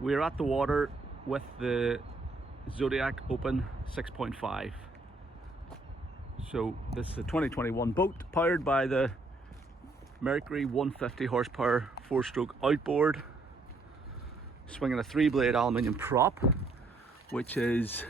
We're at the water with the Zodiac Open 6.5. So this is a 2021 boat powered by the Mercury 150 horsepower 4-stroke outboard, swinging a 3-blade aluminium prop, which is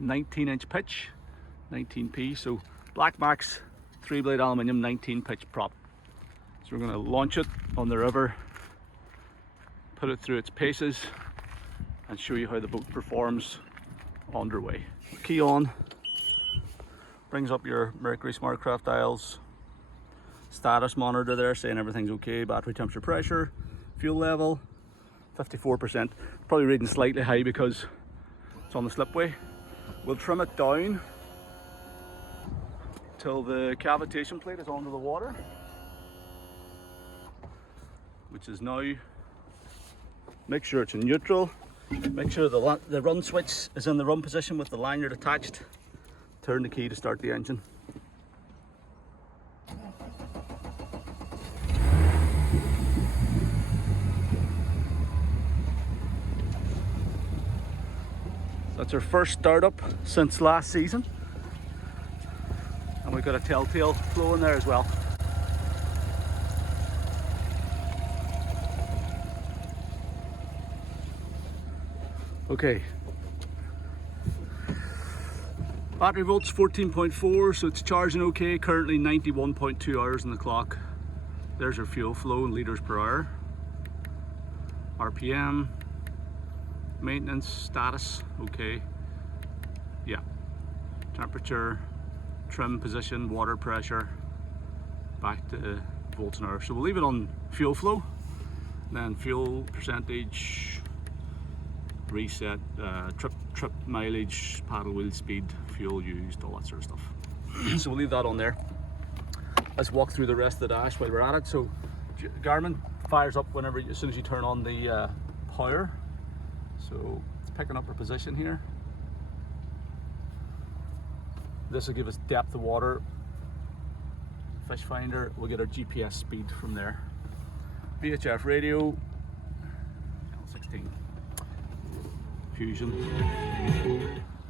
19-inch pitch, 19p. So Black Max 3-blade aluminium 19 pitch prop. So we're going to launch it on the river, put it through its paces, and show you how the boat performs underway. Key on, brings up your Mercury Smartcraft dials, status monitor there saying everything's okay, battery temperature, pressure, fuel level, 54%. Probably reading slightly high because it's on the slipway. We'll trim it down till the cavitation plate is under the water, which is now. Make sure it's in neutral. Make sure the run switch is in the run position with the lanyard attached. Turn the key to start the engine. That's our first startup since last season. And we've got a telltale flow in there as well. Okay. Battery volts 14.4, so it's charging okay. Currently 91.2 hours on the clock. There's our fuel flow in liters per hour. RPM, maintenance, status, okay. Yeah. Temperature, trim position, water pressure, back to volts an hour. So we'll leave it on fuel flow, then fuel percentage, reset, trip mileage, paddle wheel speed, fuel used, all that sort of stuff. So we'll leave that on there. Let's walk through the rest of the dash while we're at it. So Garmin fires up as soon as you turn on the power. So it's picking up our position here. This will give us depth of water. Fish finder, we'll get our GPS speed from there. VHF radio, channel 16. Fusion.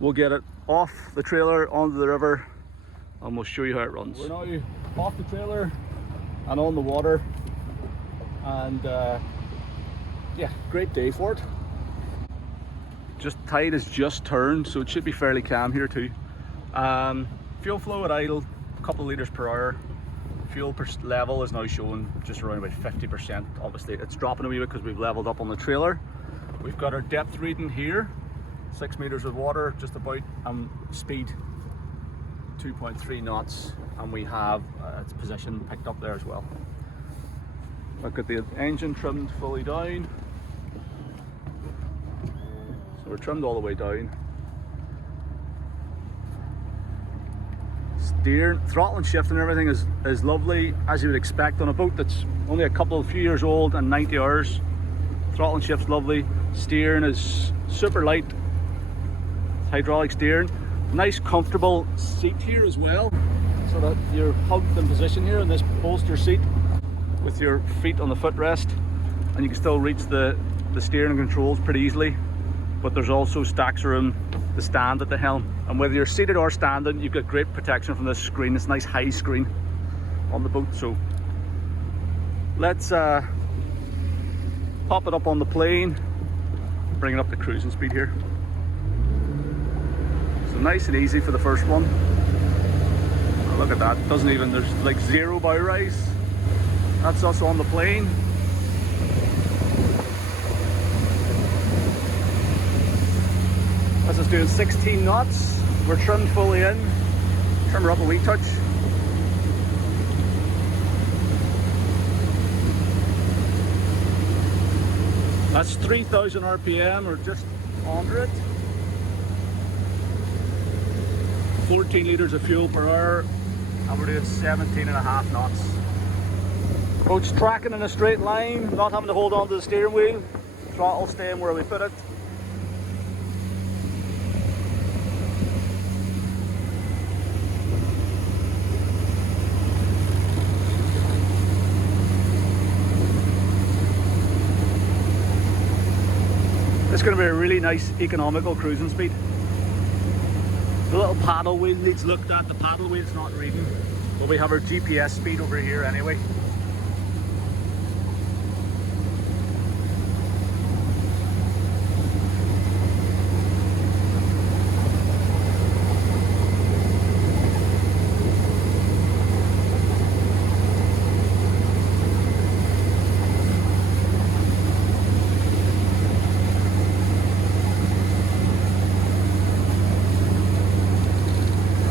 We'll get it off the trailer onto the river and we'll show you how it runs. We're now off the trailer and on the water, and yeah, great day for it. Tide has just turned, so it should be fairly calm here too. Fuel flow at idle, a couple of liters per hour. Fuel level is now showing just around about 50%. Obviously it's dropping a wee bit because we've leveled up on the trailer. We've got our depth reading here, 6 meters of water just about, speed 2.3 knots, and we have its position picked up there as well. Look at the engine trimmed fully down. So we're trimmed all the way down. Steering, throttle and shift and everything is lovely, as you would expect on a boat that's only a few years old and 90 hours. Throttle and shift's lovely. Steering is super light, hydraulic steering. Nice comfortable seat here as well, so that you're hugged in position here in this bolster seat with your feet on the footrest, and you can still reach the steering controls pretty easily. But there's also stacks of room to stand at the helm, and whether you're seated or standing, you've got great protection from this screen. It's a nice high screen on the boat. So let's pop it up on the plane, bring it up to cruising speed here. So nice and easy for the first one. Oh, look at that, there's like zero bow rise. That's us on the plane. This is doing 16 knots. We're trimmed fully in. Trim her up a wee touch. That's 3,000 RPM, or just under it. 14 litres of fuel per hour, and we're doing 17.5 knots. Boat's tracking in a straight line, not having to hold on to the steering wheel. Throttle staying where we put it. It's going to be a really nice economical cruising speed. The little paddle wheel needs looked at. The paddle wheel's not reading, but we have our GPS speed over here anyway.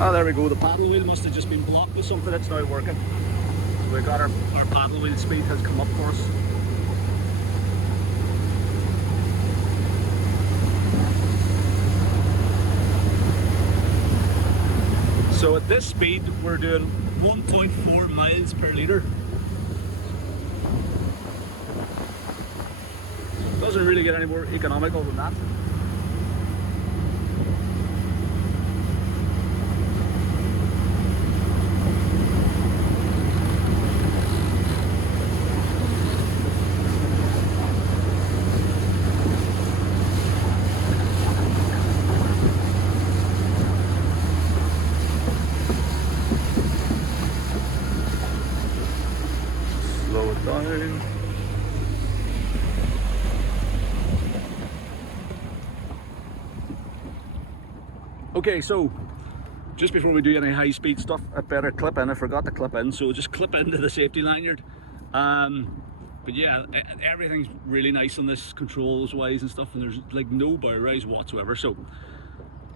Oh, there we go. The paddle wheel must have just been blocked with something. It's now working. We got our paddle wheel speed has come up for us. So at this speed, we're doing 1.4 miles per litre. Doesn't really get any more economical than that. Slow it down. Okay, so just before we do any high speed stuff, I better clip in. I forgot to clip in, so just clip into the safety lanyard. But yeah, everything's really nice on this, controls wise and stuff, and there's like no bow rise whatsoever. So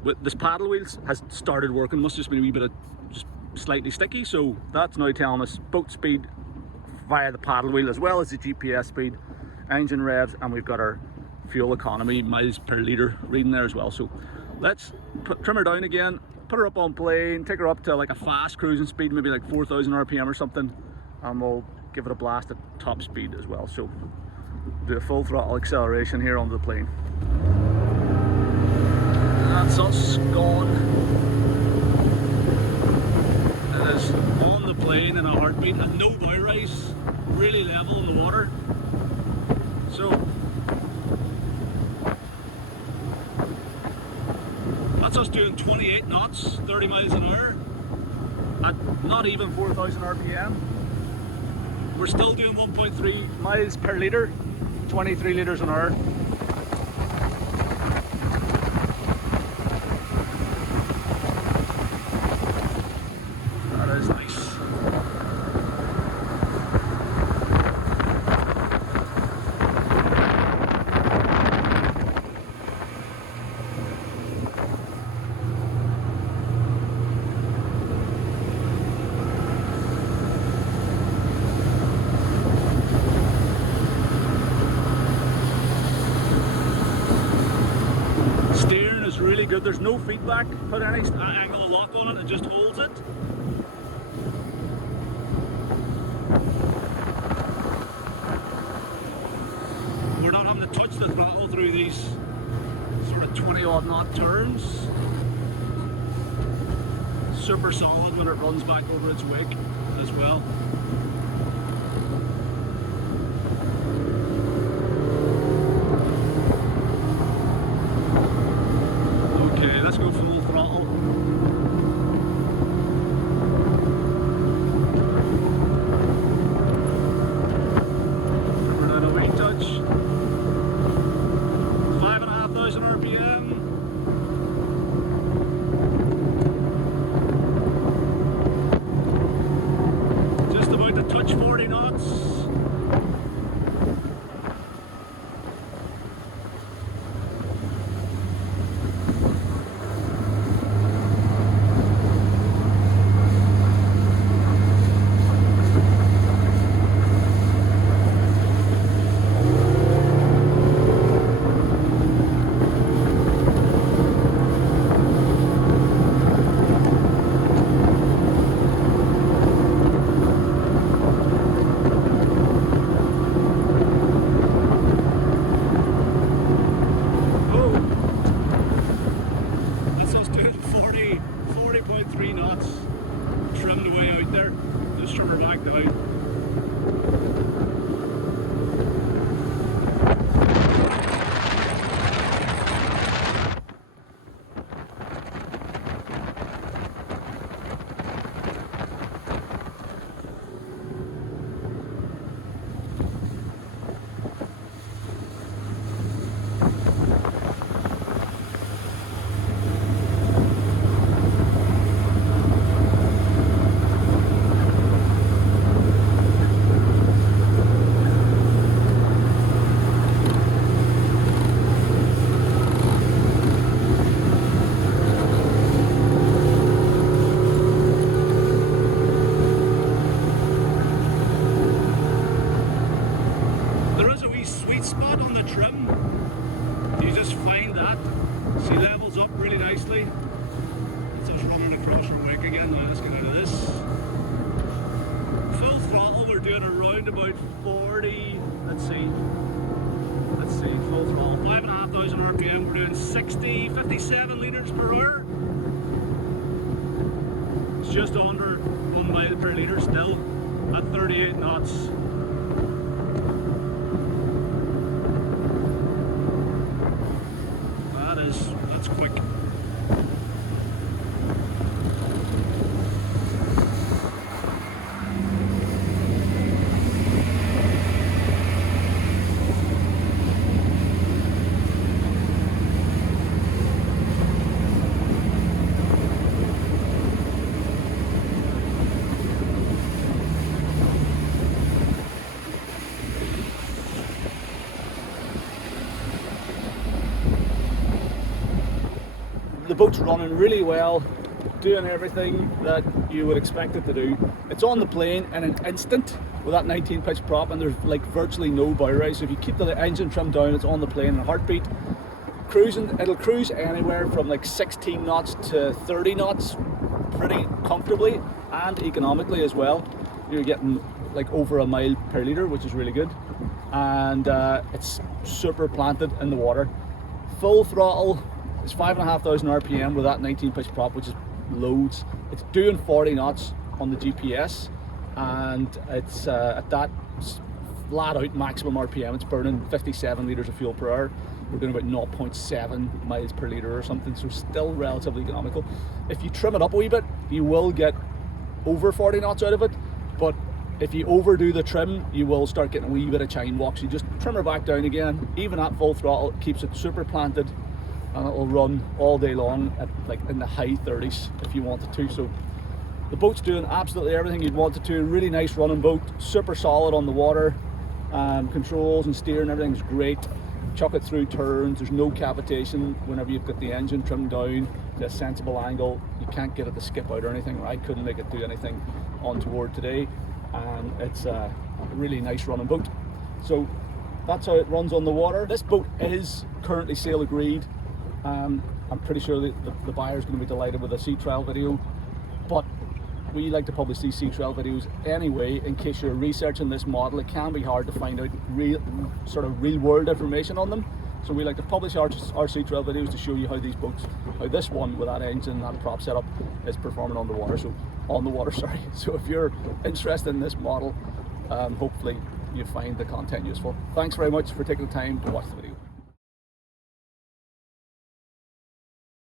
with this paddle wheels has started working, must have just been a wee bit of just slightly sticky, so that's now telling us boat speed via the paddle wheel as well as the GPS speed, engine revs, and we've got our fuel economy miles per litre reading there as well. So let's trim her down again, put her up on plane, take her up to like a fast cruising speed, maybe like 4,000 RPM or something, and we'll give it a blast at top speed as well. So do a full throttle acceleration here onto the plane. That's us gone. It is on the plane in a heartbeat and no bow rise, really level in the water. So that's us doing 28 knots, 30 miles an hour at not even 4,000 RPM. We're still doing 1.3 miles per litre, 23 litres an hour. That is nice. Steering is really good. There's no feedback. Put any angle of lock on it, it just holds it. We're not having to touch the throttle through these sort of 20 odd knot turns. Super solid when it runs back over its wake as well. Okay, let's go full throttle. We're down a wing touch. 5,500 RPM. Just not on the trim, you just find that sea levels up really nicely. It's us running across our wake again. Now let's get out of this. Full throttle, we're doing around about 40, let's see, full throttle, 5,500 RPM, we're doing 57 litres per hour. It's just under 1 mile per litre still, at 38 knots. That's quick. The boat's running really well, doing everything that you would expect it to do. It's on the plane in an instant with that 19 pitch prop, and there's like virtually no bow rise. So if you keep the engine trimmed down, it's on the plane in a heartbeat. Cruising, it'll cruise anywhere from like 16 knots to 30 knots pretty comfortably and economically as well. You're getting like over a mile per litre, which is really good. And it's super planted in the water. Full throttle. It's 5,500 RPM with that 19 pitch prop, which is loads. It's doing 40 knots on the GPS, and it's at that flat out maximum RPM, it's burning 57 litres of fuel per hour. We're doing about 0.7 miles per litre or something, so still relatively economical. If you trim it up a wee bit, you will get over 40 knots out of it, but if you overdo the trim, you will start getting a wee bit of chine walk. So you just trim her back down again, even at full throttle, it keeps it super planted, and it will run all day long at like in the high 30s if you wanted to. So the boat's doing absolutely everything you'd want it to. Really nice running boat, super solid on the water. Controls and steering, everything's great. Chuck it through turns, there's no cavitation whenever you've got the engine trimmed down to a sensible angle. You can't get it to skip out or anything. I couldn't make it do anything untoward today, and it's a really nice running boat. So that's how it runs on the water. This boat is currently sale agreed. I'm pretty sure that the buyer's going to be delighted with a sea trial video, but we like to publish these sea trial videos anyway in case you're researching this model. It can be hard to find out real world information on them, so we like to publish our sea trial videos to show you how these boats, how this one with that engine and that prop setup is performing on the water. So if you're interested in this model, hopefully you find the content useful. Thanks very much for taking the time to watch the video.